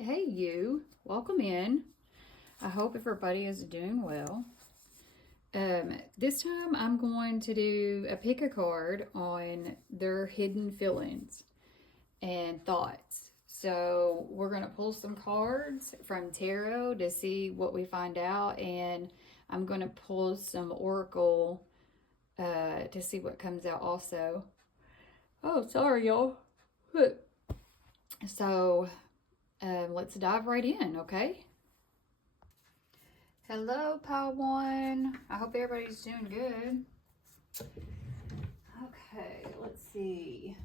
Hey you, welcome in. I hope everybody is doing well. This time I'm going to do a pick a card on their hidden feelings and thoughts. So we're going to pull some cards from tarot to see what we find out, and I'm going to pull some oracle to see what comes out also. Oh, sorry y'all. So let's dive right in, okay? Hello, Pile One. I hope everybody's doing good. Okay, let's see.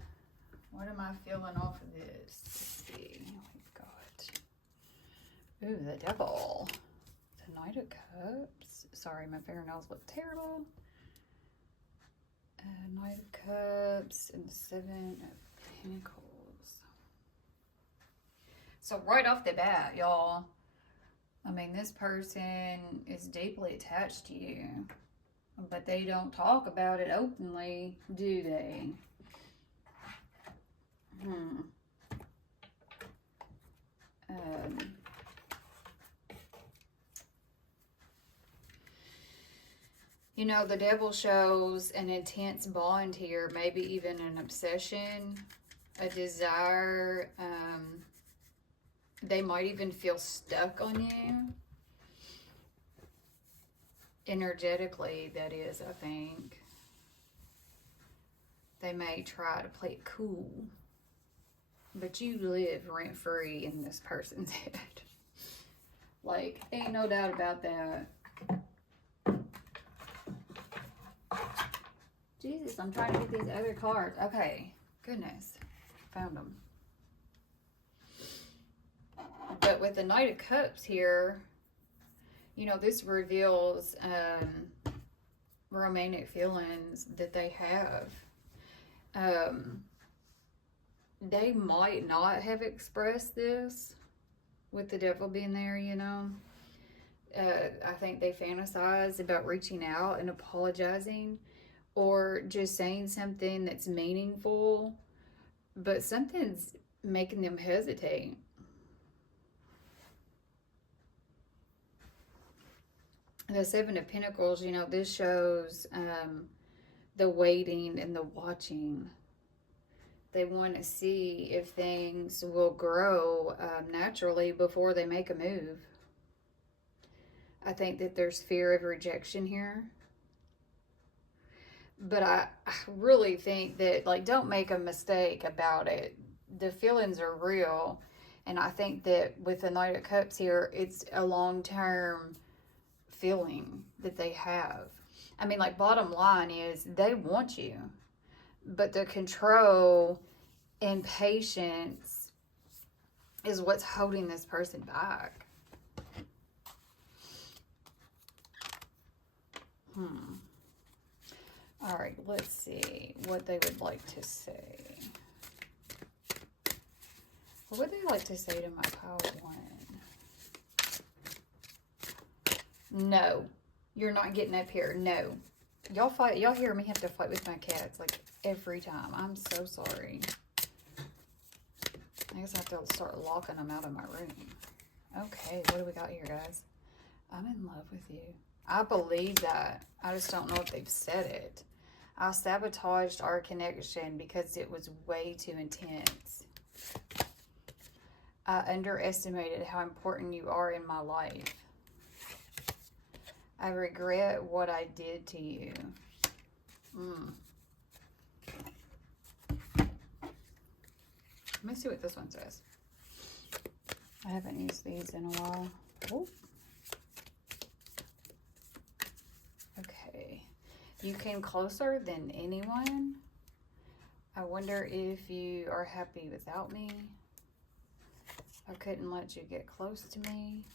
What am I feeling off of this? Let's see. We've got, ooh, the Devil. The Knight of Cups. Sorry, my fingernails look terrible. Knight of Cups and the Seven of Pentacles. So right off the bat, y'all, I mean, this person is deeply attached to you, but they don't talk about it openly, do they? You know, the Devil shows an intense bond here, maybe even an obsession, a desire. They might even feel stuck on you. Energetically, that is, I think. They may try to play it cool, but you live rent-free in this person's head. Like, ain't no doubt about that. Jesus, I'm trying to get these other cards. Okay, goodness, found them. But with the Knight of Cups here, you know, this reveals romantic feelings that they have. They might not have expressed this with the Devil being there, you know. I think they fantasize about reaching out and apologizing or just saying something that's meaningful, but something's making them hesitate. The Seven of Pentacles, you know, this shows the waiting and the watching. They want to see if things will grow naturally before they make a move. I think that there's fear of rejection here. But I really think that, like, don't make a mistake about it. The feelings are real. And I think that with the Knight of Cups here, it's a long-term feeling that they have. I mean, like, bottom line is they want you, but the control and patience is what's holding this person back. All right, let's see what they would like to say. What would they like to say to my Pile One? No, you're not getting up here. No. Y'all fight. Y'all hear me have to fight with my cats like every time. I'm so sorry. I guess I have to start locking them out of my room. Okay, what do we got here, guys? I'm in love with you. I believe that. I just don't know if they've said it. I sabotaged our connection because it was way too intense. I underestimated how important you are in my life. I regret what I did to you. Let me see what this one says. I haven't used these in a while. Oh. Okay. You came closer than anyone. I wonder if you are happy without me. I couldn't let you get close to me.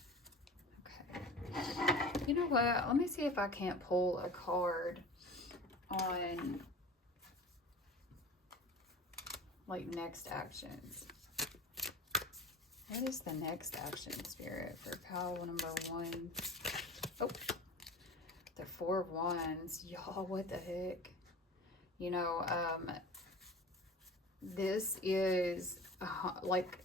You know what? Let me see if I can't pull a card on, like, next actions. What is the next action, Spirit, for Pile number one? Oh, the Four of Wands. Y'all, what the heck? You know, this is like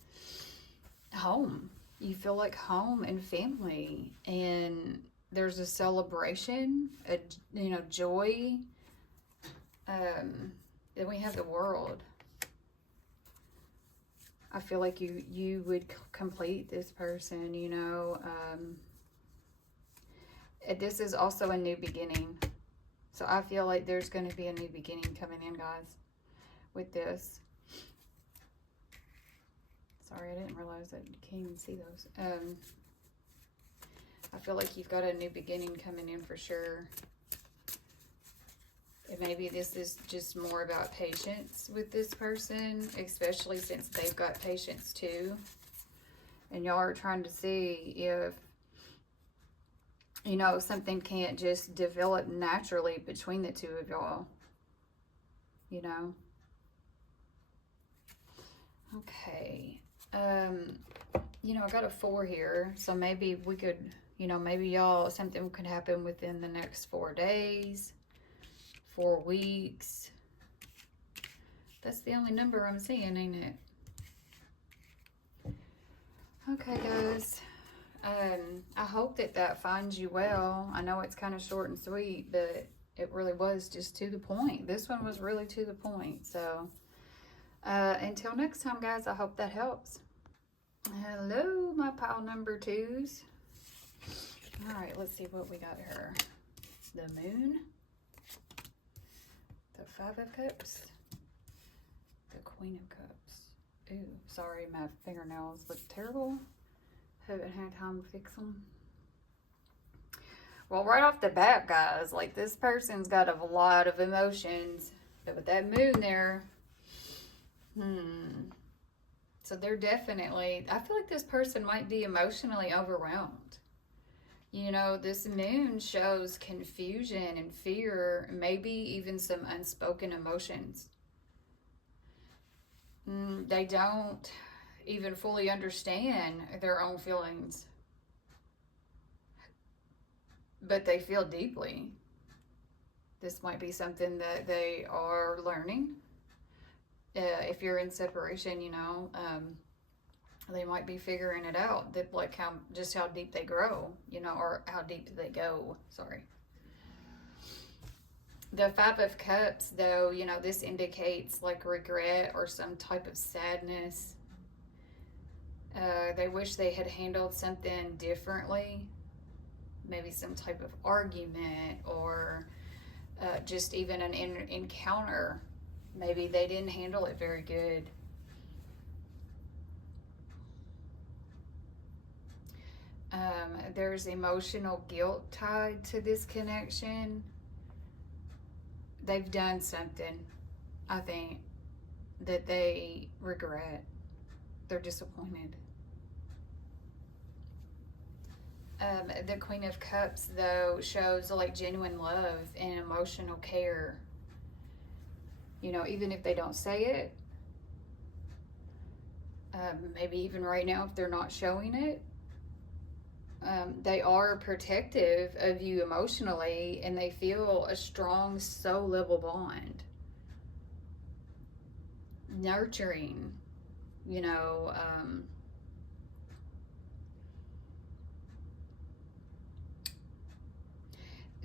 home. You feel like home and family, and there's a celebration, a joy. Then we have the world. I feel like you would complete this person, this is also a new beginning. So I feel like there's going to be a new beginning coming in, guys, with this. Sorry, I didn't realize that you can't even see those. I feel like you've got a new beginning coming in for sure. And maybe this is just more about patience with this person, especially since they've got patience too. And y'all are trying to see if, something can't just develop naturally between the two of y'all. Okay. I got a 4 here, so maybe we could, maybe y'all, something could happen within the next 4 days, 4 weeks. That's the only number I'm seeing, ain't it? Okay, guys. I hope that finds you well. I know it's kind of short and sweet, but it really was just to the point. This one was really to the point. So, until next time, guys, I hope that helps. Hello, my pile number 2s. All right, let's see what we got here. The Moon, the 5 of Cups, the Queen of Cups. Ooh, sorry, my fingernails look terrible. Haven't had time to fix them. Well, right off the bat, guys, like, this person's got a lot of emotions. But with that Moon there, so they're definitely, I feel like this person might be emotionally overwhelmed. This Moon shows confusion and fear, maybe even some unspoken emotions. They don't even fully understand their own feelings, but they feel deeply. This might be something that they are learning. If you're in separation, they might be figuring it out, that like how deep they grow, or how deep they go. Sorry. The 5 of Cups, though, this indicates like regret or some type of sadness. They wish they had handled something differently. Maybe some type of argument, or just even an encounter. Maybe they didn't handle it very good. There's emotional guilt tied to this connection. They've done something, I think, that they regret. They're disappointed. The Queen of Cups, though, shows like genuine love and emotional care. Even if they don't say it, maybe even right now if they're not showing it, they are protective of you emotionally, and they feel a strong soul level bond. Nurturing,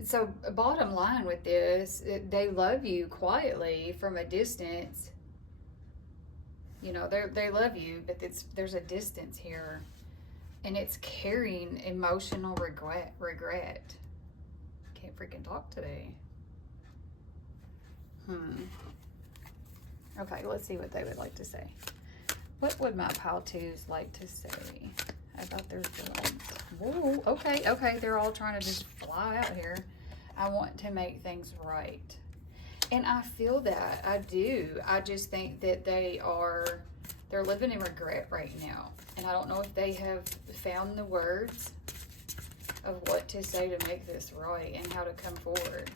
so bottom line with this, they love you quietly from a distance. They love you, but there's a distance here. And it's carrying emotional regret. Can't freaking talk today. Okay, let's see what they would like to say. What would my pile 2s like to say about their feelings? Whoa, okay, they're all trying to just fly out here. I want to make things right. And I feel that, I do. I just think that they're living in regret right now. And I don't know if they have found the words of what to say to make this right and how to come forward.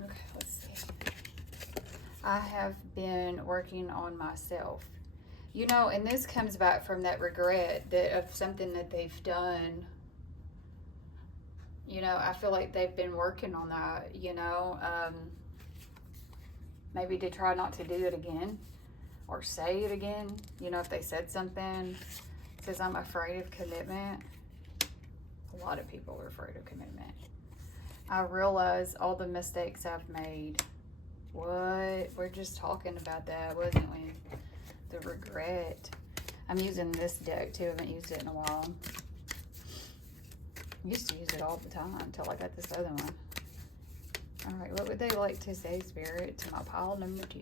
Okay, let's see. I have been working on myself. And this comes back from that regret of something that they've done. I feel like they've been working on that, maybe to try not to do it again. or say it again. You know, if they said something, it says I'm afraid of commitment. A lot of people are afraid of commitment. I realize all the mistakes I've made. What? We're just talking about that, wasn't we? The regret. I'm using this deck too. I haven't used it in a while. I used to use it all the time until I got this other one. All right, what would they like to say, Spirit, to my pile number 2?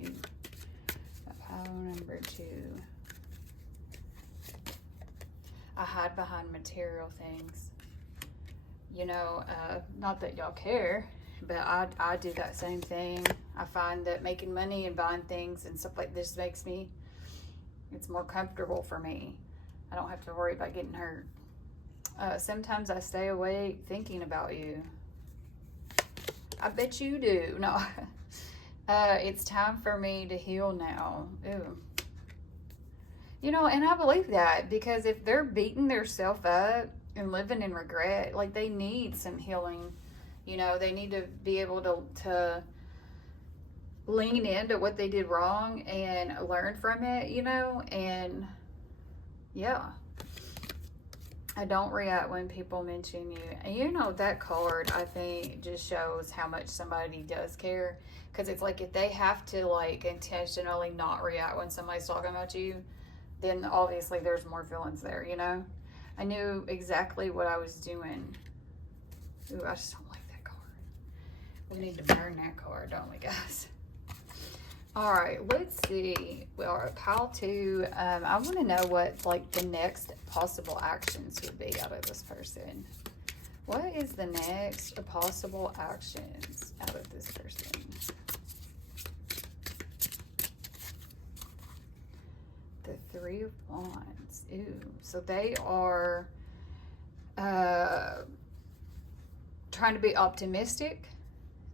My pile number 2. I hide behind material things. You know, not that y'all care, but I do that same thing. I find that making money and buying things and stuff like this makes me, it's more comfortable for me. I don't have to worry about getting hurt. Sometimes I stay awake thinking about you. I bet you do. No. It's time for me to heal now. Ooh. You know, and I believe that, because if they're beating themselves up and living in regret, like, they need some healing. You know, they need to be able to lean into what they did wrong and learn from it, you know, and yeah. I don't react when people mention you. And you know, that card, I think, just shows how much somebody does care. Because it's like, if they have to, like, intentionally not react when somebody's talking about you, then obviously there's more feelings there, you know? I knew exactly what I was doing. Ooh, I just don't like that card. We need to burn that card, don't we, guys? All right, let's see. We are at pile 2. I want to know what, like, the next possible actions would be out of this person. What is the next possible actions out of this person? The 3 of Wands. Ooh, so they are trying to be optimistic.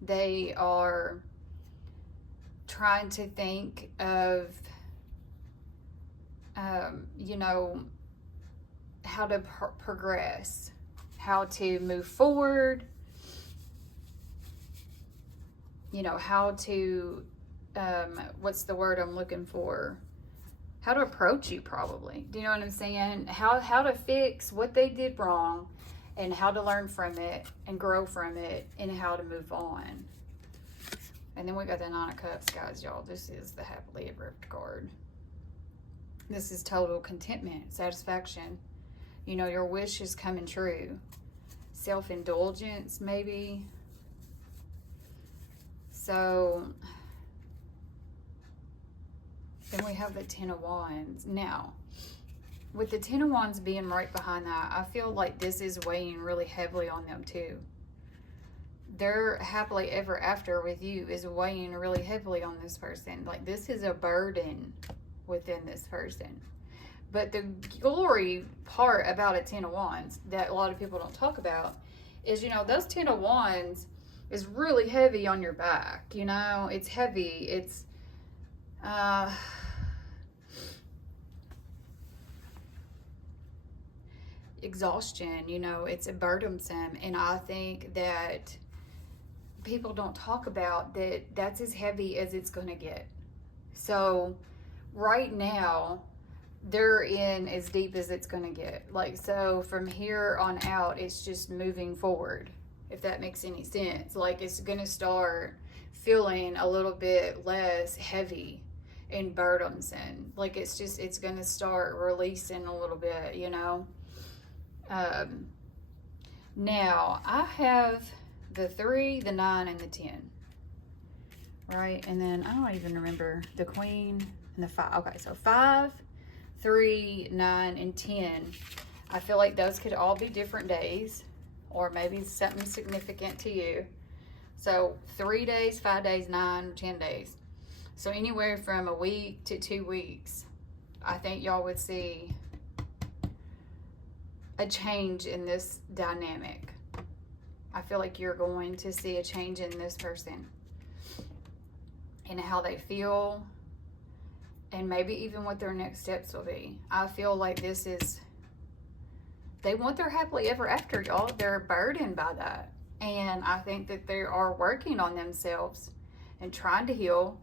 They are trying to think of, you know, how to progress, how to move forward, you know, how to, what's the word I'm looking for? How to approach you, probably. Do you know what I'm saying? How to fix what they did wrong, and how to learn from it and grow from it, and how to move on. And then we got the 9 of Cups, guys, y'all. This is the happily ever after card. This is total contentment, satisfaction. You know, your wish is coming true. Self-indulgence, maybe. So, then we have the 10 of Wands. Now, with the 10 of Wands being right behind that, I feel like this is weighing really heavily on them too. Their happily ever after with you is weighing really heavily on this person. Like, this is a burden within this person. But the glory part about a 10 of Wands that a lot of people don't talk about is, you know, those 10 of Wands is really heavy on your back. You know, it's heavy. It's exhaustion. You know, it's a burdensome. And I think that people don't talk about that. That's as heavy as it's going to get. So right now they're in as deep as it's going to get. Like, so from here on out, it's just moving forward, if that makes any sense. Like, it's going to start feeling a little bit less heavy and burdensome. Like, it's going to start releasing a little bit, you know. Now I have the 3, the 9, and the 10, right? And then I don't even remember the Queen and the 5. Okay, so 5, 3, 9, and 10. I feel like those could all be different days, or maybe something significant to you. So 3 days, 5 days, 9, 10 days. So anywhere from a week to 2 weeks, I think y'all would see a change in this dynamic. I feel like you're going to see a change in this person and how they feel, and maybe even what their next steps will be. I feel like this is, they want their happily ever after, y'all. They're burdened by that. And I think that they are working on themselves and trying to heal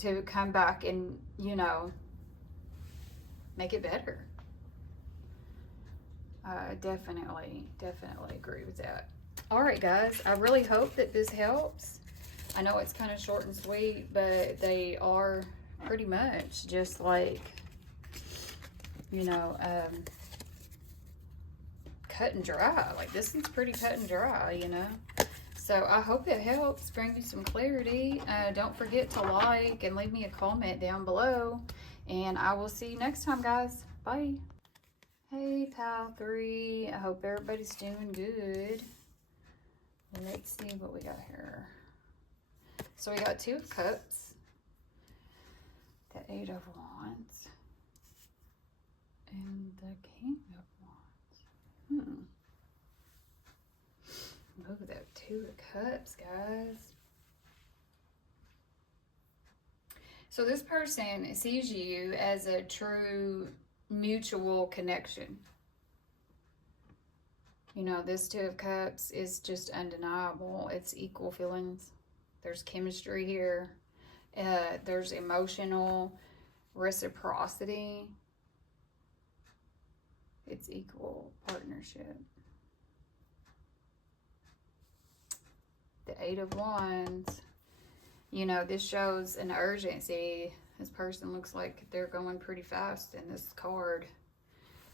to come back and, you know, make it better. I definitely agree with that. All right, guys, I really hope that this helps. I know it's kind of short and sweet, but they are pretty much just like, you know, cut and dry. Like, this one's pretty cut and dry, you know. So I hope it helps bring you some clarity. Don't forget to like and leave me a comment down below. And I will see you next time, guys. Bye. Hey, Pal 3. I hope everybody's doing good. Let's see what we got here. So we got 2 of Cups, the 8 of Wands, and the King of Wands. Look at that 2 of Cups, guys. So this person sees you as a true mutual connection. You know, this 2 of Cups is just undeniable. It's equal feelings. There's chemistry here. There's emotional reciprocity. It's equal partnership. The 8 of Wands. You know, this shows an urgency. This person looks like they're going pretty fast in this card.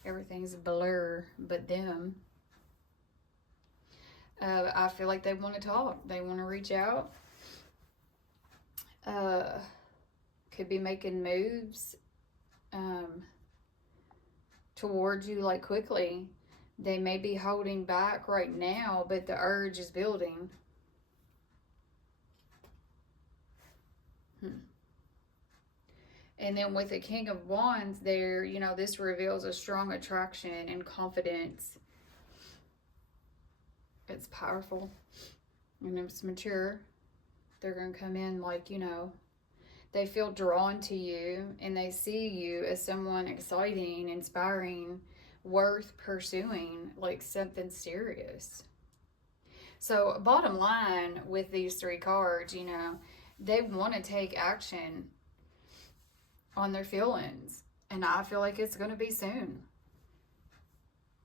Everything's a blur but them. I feel like they want to talk. They want to reach out. Could be making moves towards you, like, quickly. They may be holding back right now, but the urge is building. And then with the King of Wands there, you know, this reveals a strong attraction and confidence. It's powerful and it's mature. They're going to come in like, you know, they feel drawn to you and they see you as someone exciting, inspiring, worth pursuing, like something serious. So bottom line with these 3 cards, you know, they want to take action on their feelings. And I feel like it's going to be soon.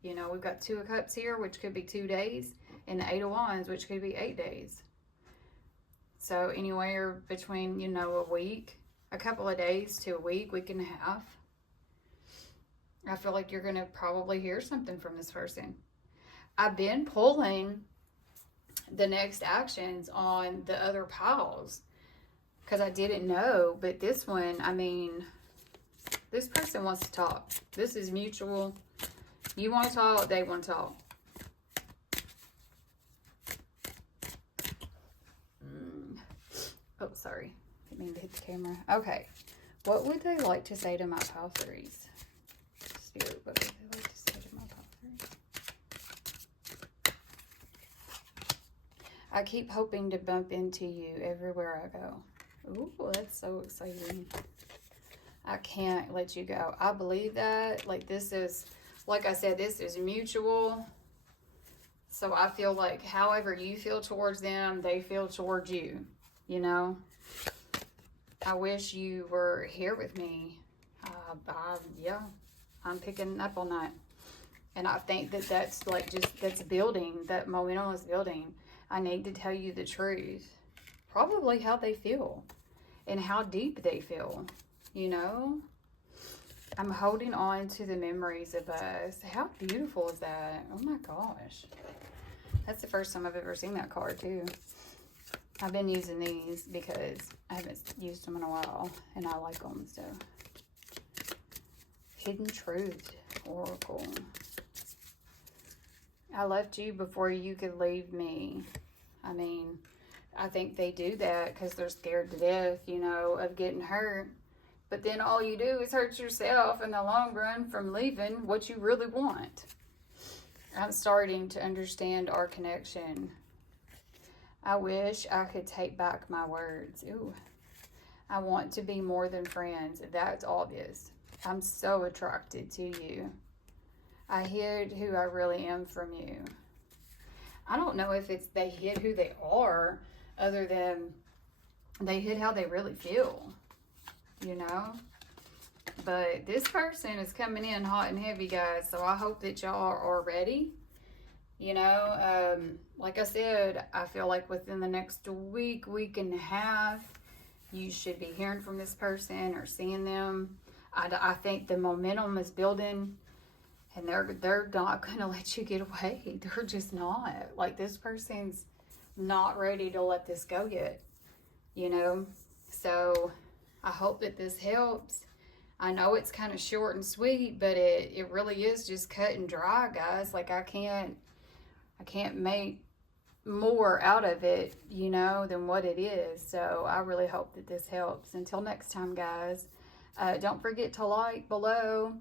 You know, we've got 2 of Cups here, which could be 2 days. And the 8 of Wands, which could be 8 days. So anywhere between, you know, a week, a couple of days to a week, week and a half. I feel like you're going to probably hear something from this person. I've been pulling the next actions on the other piles because I didn't know. But this one, I mean, this person wants to talk. This is mutual. You want to talk, they want to talk. Oh, sorry. Didn't mean to hit the camera. Okay. What would they like to say to my pile 3s? Spirit, what would they like to say to my pile 3s? I keep hoping to bump into you everywhere I go. Ooh, that's so exciting. I can't let you go. I believe that. Like, this is, like I said, this is mutual. So I feel like however you feel towards them, they feel towards you. You know, I wish you were here with me. Yeah, I'm picking up on that. And I think that that's like that's building, that momentum is building. I need to tell you the truth. Probably how they feel and how deep they feel, you know. I'm holding on to the memories of us. How beautiful is that? Oh my gosh. That's the first time I've ever seen that card too. I've been using these because I haven't used them in a while, and I like them, so. Hidden Truth Oracle. I left you before you could leave me. I mean, I think they do that because they're scared to death, you know, of getting hurt. But then all you do is hurt yourself in the long run from leaving what you really want. I'm starting to understand our connection. I wish I could take back my words. Ooh. I want to be more than friends. That's obvious. I'm so attracted to you. I hid who I really am from you. I don't know if it's they hid who they are other than they hid how they really feel. you know. But this person is coming in hot and heavy, guys. So I hope that y'all are ready. You know, like I said, I feel like within the next week, week and a half, you should be hearing from this person or seeing them. I think the momentum is building, and they're not going to let you get away. They're just not. Like, this person's not ready to let this go yet, you know. So I hope that this helps. I know it's kind of short and sweet, but it really is just cut and dry, guys. Like, I can't make more out of it, you know, than what it is. So I really hope that this helps. Until next time, guys, don't forget to like below.